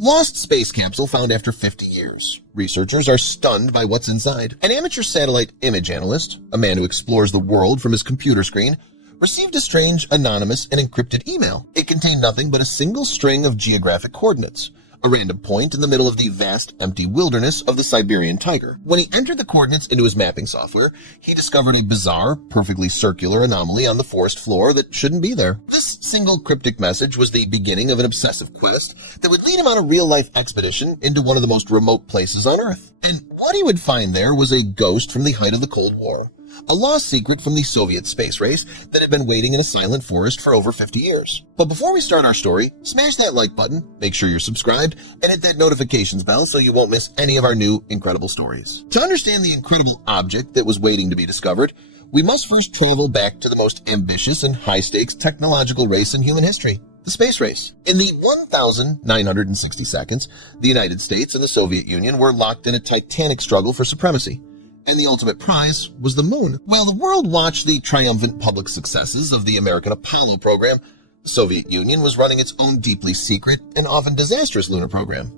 Lost space capsule found after 50 years. Researchers are stunned by what's inside. An amateur satellite image analyst, a man who explores the world from his computer screen, received a strange, anonymous, and encrypted email. It contained nothing but a single string of geographic coordinates, a random point in the middle of the vast, empty wilderness of the Siberian taiga. When he entered the coordinates into his mapping software, he discovered a bizarre, perfectly circular anomaly on the forest floor that shouldn't be there. This single cryptic message was the beginning of an obsessive quest that would lead him on a real-life expedition into one of the most remote places on Earth. And what he would find there was a ghost from the height of the Cold War. A lost secret from the Soviet space race that had been waiting in a silent forest for over 50 years. But before we start our story, smash that like button, make sure you're subscribed, and hit that notifications bell so you won't miss any of our new incredible stories. To understand the incredible object that was waiting to be discovered, we must first travel back to the most ambitious and high-stakes technological race in human history, the space race. In the 1,960 seconds, the United States and the Soviet Union were locked in a titanic struggle for supremacy. And the ultimate prize was the moon. While the world watched the triumphant public successes of the American Apollo program, the Soviet Union was running its own deeply secret and often disastrous lunar program.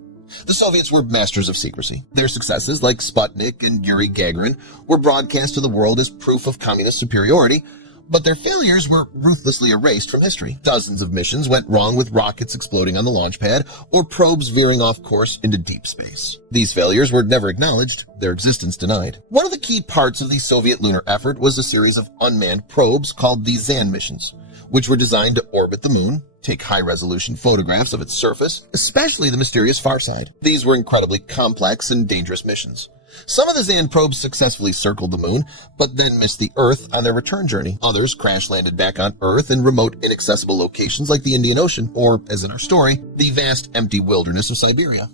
The Soviets were masters of secrecy. Their successes, like Sputnik and Yuri Gagarin, were broadcast to the world as proof of communist superiority, but their failures were ruthlessly erased from history. Dozens of missions went wrong, with rockets exploding on the launch pad or probes veering off course into deep space. These failures were never acknowledged, their existence denied. One of the key parts of the Soviet lunar effort was a series of unmanned probes called the Zan missions, which were designed to orbit the moon, take high-resolution photographs of its surface, especially the mysterious far side. These were incredibly complex and dangerous missions. Some of the Zan probes successfully circled the moon, but then missed the Earth on their return journey. Others crash-landed back on Earth in remote, inaccessible locations like the Indian Ocean, or, as in our story, the vast, empty wilderness of Siberia.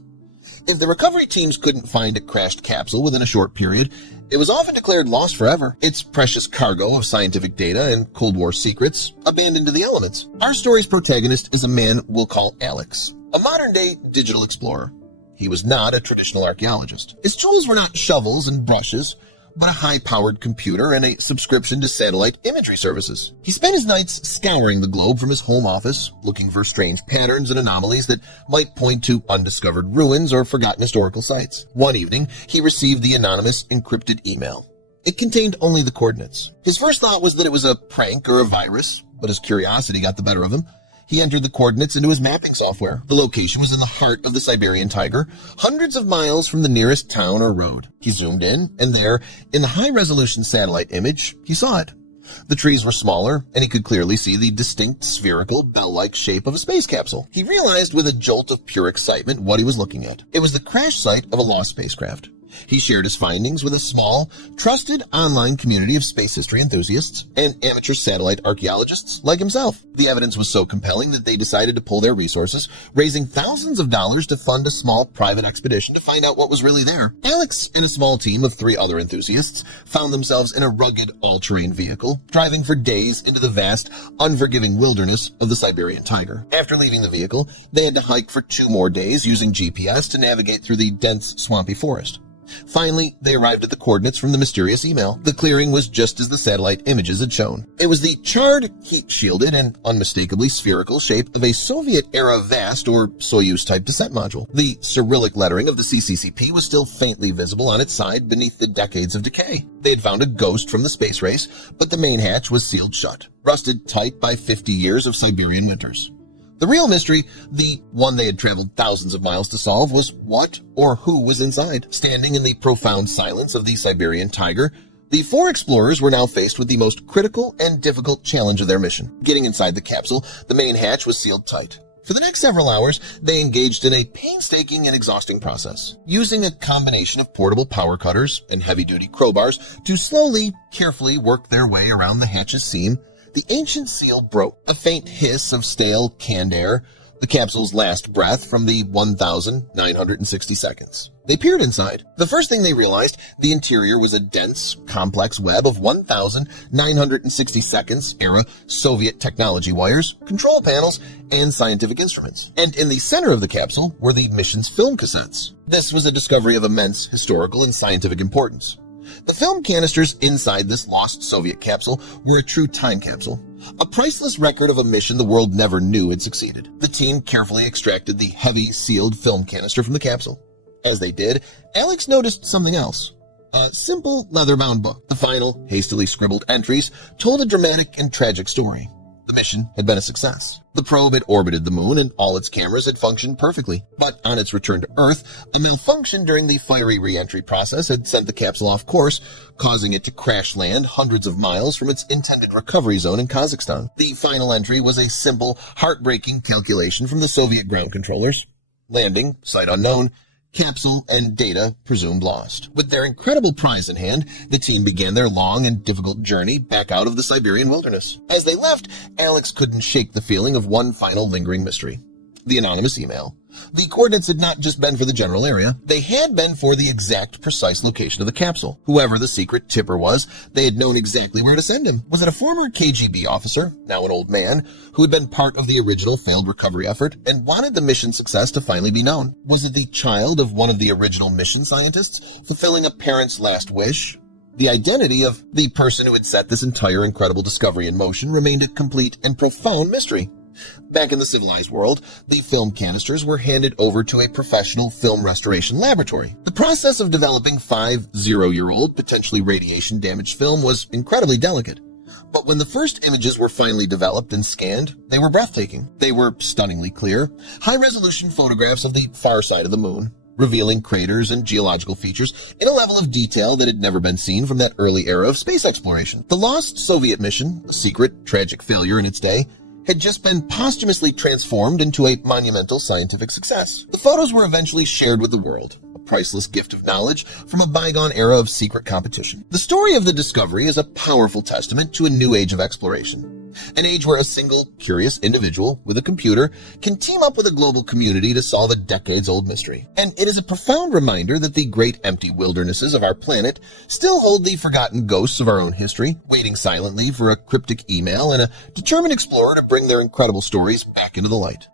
If the recovery teams couldn't find a crashed capsule within a short period, it was often declared lost forever, its precious cargo of scientific data and Cold War secrets abandoned to the elements. Our story's protagonist is a man we'll call Alex, a modern-day digital explorer. He was not a traditional archaeologist. His tools were not shovels and brushes, but a high-powered computer and a subscription to satellite imagery services. He spent his nights scouring the globe from his home office, looking for strange patterns and anomalies that might point to undiscovered ruins or forgotten historical sites. One evening, he received the anonymous encrypted email. It contained only the coordinates. His first thought was that it was a prank or a virus, but his curiosity got the better of him. He entered the coordinates into his mapping software. The location was in the heart of the Siberian taiga, hundreds of miles from the nearest town or road. He zoomed in, and there, in the high-resolution satellite image, he saw it. The trees were smaller, and he could clearly see the distinct spherical, bell-like shape of a space capsule. He realized with a jolt of pure excitement what he was looking at. It was the crash site of a lost spacecraft. He shared his findings with a small, trusted online community of space history enthusiasts and amateur satellite archaeologists like himself. The evidence was so compelling that they decided to pool their resources, raising thousands of dollars to fund a small private expedition to find out what was really there. Alex and a small team of 3 other enthusiasts found themselves in a rugged, all-terrain vehicle, driving for days into the vast, unforgiving wilderness of the Siberian taiga. After leaving the vehicle, they had to hike for 2 more days using GPS to navigate through the dense, swampy forest. Finally, they arrived at the coordinates from the mysterious email. The clearing was just as the satellite images had shown. It was the charred, heat-shielded, and unmistakably spherical shape of a Soviet-era VAST or Soyuz-type descent module. The Cyrillic lettering of the CCCP was still faintly visible on its side beneath the decades of decay. They had found a ghost from the space race, but the main hatch was sealed shut, rusted tight by 50 years of Siberian winters. The real mystery, the one they had traveled thousands of miles to solve, was what or who was inside. Standing in the profound silence of the Siberian taiga, the 4 explorers were now faced with the most critical and difficult challenge of their mission. Getting inside the capsule, the main hatch was sealed tight. For the next several hours, they engaged in a painstaking and exhausting process, using a combination of portable power cutters and heavy-duty crowbars to slowly, carefully work their way around the hatch's seam. The ancient seal broke. A faint hiss of stale, canned air, the capsule's last breath from the 1,960 seconds. They peered inside. The first thing they realized, the interior was a dense, complex web of 1,960 seconds era Soviet technology wires, control panels, and scientific instruments. And in the center of the capsule were the mission's film cassettes. This was a discovery of immense historical and scientific importance. The film canisters inside this lost Soviet capsule were a true time capsule, A priceless record of a mission the world never knew had succeeded. The team carefully extracted the heavy, sealed film canister from the capsule. As they did, Alex noticed something else. A simple, leather-bound book. The final, hastily scribbled entries told a dramatic and tragic story. The mission had been a success. The probe had orbited the moon and all its cameras had functioned perfectly. But on its return to Earth, a malfunction during the fiery re-entry process had sent the capsule off course, causing it to crash land hundreds of miles from its intended recovery zone in Kazakhstan. The final entry was a simple, heartbreaking calculation from the Soviet ground controllers. Landing, site unknown, capsule and data presumed lost. With their incredible prize in hand, the team began their long and difficult journey back out of the Siberian wilderness. As they left, Alex couldn't shake the feeling of one final lingering mystery. The anonymous email. The coordinates had not just been for the general area, they had been for the exact precise location of the capsule. Whoever the secret tipper was, they had known exactly where to send him. Was it a former KGB officer, now an old man, who had been part of the original failed recovery effort and wanted the mission success to finally be known? Was it the child of one of the original mission scientists, fulfilling a parent's last wish? The identity of the person who had set this entire incredible discovery in motion remained a complete and profound mystery. Back in the civilized world, the film canisters were handed over to a professional film restoration laboratory. The process of developing 50-year-old, potentially radiation-damaged film was incredibly delicate. But when the first images were finally developed and scanned, they were breathtaking. They were stunningly clear, high-resolution photographs of the far side of the moon, revealing craters and geological features in a level of detail that had never been seen from that early era of space exploration. The lost Soviet mission, a secret, tragic failure in its day, had just been posthumously transformed into a monumental scientific success. The photos were eventually shared with the world, a priceless gift of knowledge from a bygone era of secret competition. The story of the discovery is a powerful testament to a new age of exploration. An age where a single, curious individual with a computer can team up with a global community to solve a decades-old mystery. And it is a profound reminder that the great empty wildernesses of our planet still hold the forgotten ghosts of our own history, waiting silently for a cryptic email and a determined explorer to bring their incredible stories back into the light.